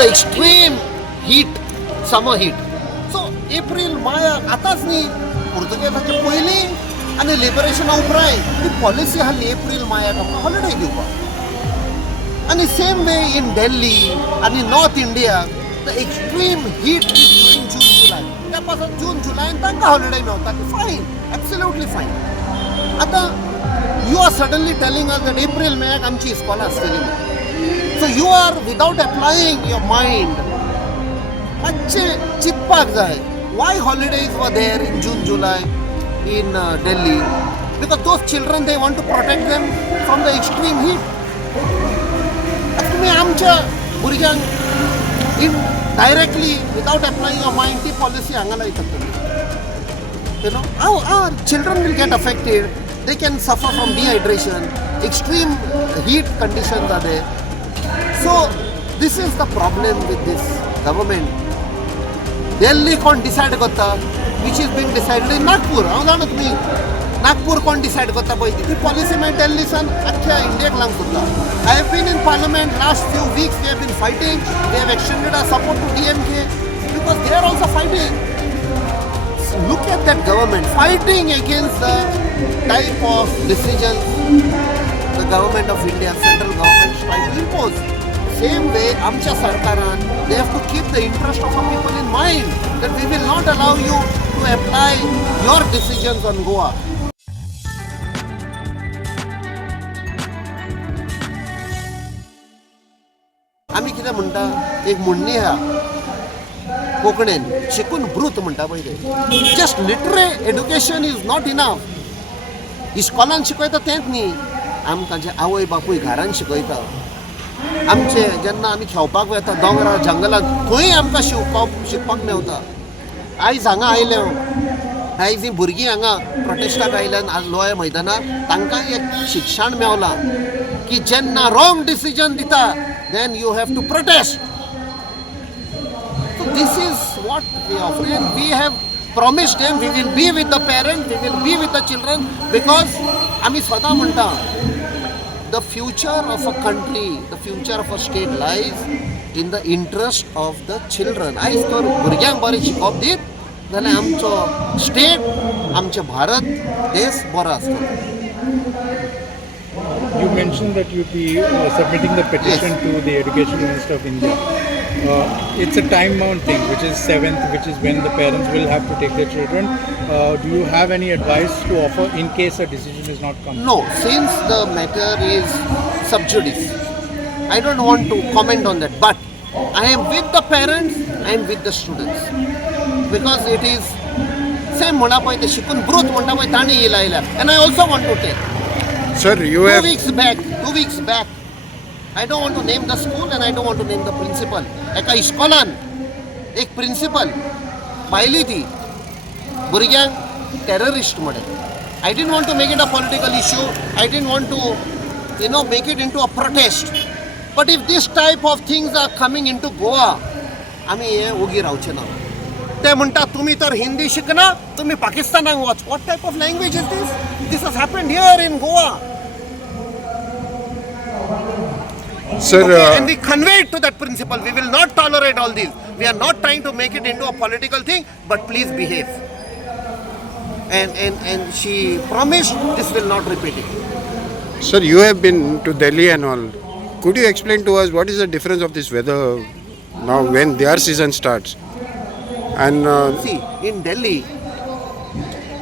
the extreme heat, summer heat. So April, May आताच न्ही पुर्तुगेजाचे पयलीं आनी लिबरेशना उपरांत ती पॉलिसी आसली एप्रील मायाक आमकां हॉलिडे दिवपाक. आनी सेम वे इन दिल्ली आनी North India the extreme heat during June July त्या पासून जून जुलायन तांकां हॉलिडे मेळटा की फायन, एब्सोल्युटली फायन. आतां you are suddenly telling us that April मेयाक आमची इस्कॉलां आसतली. So you are without applying your mind मातशें चिंतपाक जाय. Why holidays were there in June July in Delhi, because those children, they want to protect them from the extreme heat. तुम्ही आमच्या भुरग्यांक indirectly without applying a mind ती policy हांगा लायतात तुम्ही. You know, our children will get affected. They can suffer from dehydration. Extreme heat conditions are there. So this is the problem with this government. Delhi कोण decide करता, which is being decided in Nagpur. हांव जाणा तुमी नागपूर कोण decide करता पळय ती policy मागीर दिल्लीसान आख्ख्या इंडियाक लावंक सोदता. I have been in parliament last few weeks. We have been fighting. We have extended our support to DMK because they are also fighting. Look at that government fighting against the type of decisions the government of India, central government is trying to impose. Same way, आमच्या सरकारान they have to keep the interest of the people in mind, that we will not allow you to apply your decisions on Goa. आम्ही कितें म्हणटा, एक म्हणणी आहा कोंकणीन, शिकून ब्रूत म्हणटा पळय ते. Just literary education is not enough. इस्कॉलान शिकयता तेंच न्ही, आमकां जे आवय बापूय घरान शिकयता. आमचे जेन्ना आमी खेळपाक वता दोंगरार जंगलात थंय आमकां शिकपाक मेवता. आयज हांगा आयले, आयज ही भुरगीं हांगा प्रोटेस्टाक आयल्यान आज लोया मैदानार तांकां एक शिक्षण मेवलां की जेन्ना रॉंग डिसिजन दिता then you have to protest. So this is what we offer and we have promised them we will be with the parents, we will be with the children, because आमी सदां म्हणटा the future of a country, the future of a state lies in the interest of the children. आयज तर भुरग्यांक बरें शिकप दीत जाल्यार आमचो स्टेट, आमचो भारत देश बरो आसतलो. You mentioned that you'd be submitting the petition to the Education Minister of India. It's a time-bound thing, which is 7th, which is when the parents will have to take their children. Do you have any advice to offer in case a decision is not come? No, since the matter is sub judice, I don't want to comment on that. But I am with the parents and with the students, because it is same म्हणा पळय ते शिकून ब्रूत म्हणटा पळय ताणी येयला. And I also want to take. Sir, you have 2 weeks back, I don't want to name the school and I don't want to name the principal. एका इस्कॉलान एक प्रिन्सिपल पायली ती भुरग्यांक टेररिस्ट म्हणून. I didn't want to make it a political issue. I didn't want to, make it into a protest. But if this type of things are coming into Goa, आमी हे ओगी रावचे ना. ते म्हणटा तुमी तर हिंदी शिकना, तुमी पाकिस्तानाक वच. What type of language is this? This has happened here in Goa. sir. Okay, and we conveyed to that principal, we will not tolerate all this. We are not trying to make it into a political thing, but please behave. And she promised this will not repeat it. Sir, you have been to Delhi and all. Could you explain to us what is the difference of this weather now when their season starts? And See, in Delhi,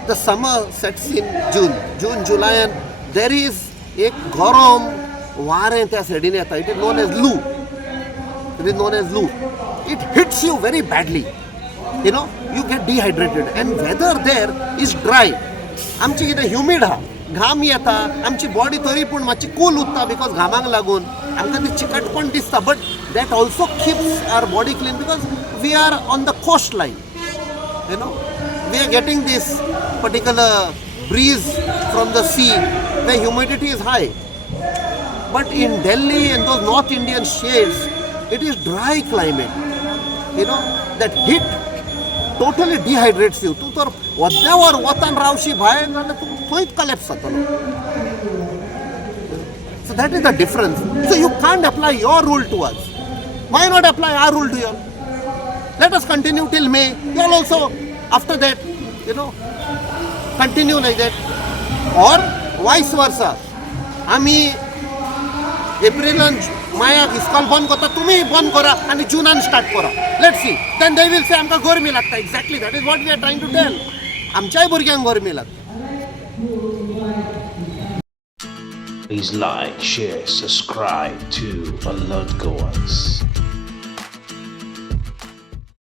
the summer sets in June, July, and there is a garam वारें त्या सायडीन येता. It is known as loo. It hits you very badly. You get dehydrated and weather there is dry. आमची कितें humid आहा, घाम येता, आमची बॉडी तरी पूण मातशी कूल उरता बिकॉज घामाक लागून आमकां ती चिकटपण दिसता. But that also keeps our body clean because we are on the coast line. We are getting this particular breeze from the sea where humidity is high. But in Delhi and those North Indian shades, it is dry climate. That heat totally dehydrates you. तू तर वद्यावर वतान रावशी भायर जाल्यार तूं खंयच collapse जातलो. So that is the difference. So you can't apply your rule to us. Why not apply our rule to you all? Let us continue till May. You all also, after that, continue like that. Or vice versa. आम्ही एप्रिलान मायाक इस्कॉल बंद करता, तुम्ही बंद करा आणि जुनान start करा. Let's see. Then they will say आमकां गरमी लागता. Exactly that is what we are trying to tell. आमच्याय भुरग्यांक गरमी लागता. Please like, share, subscribe to Alert Goans.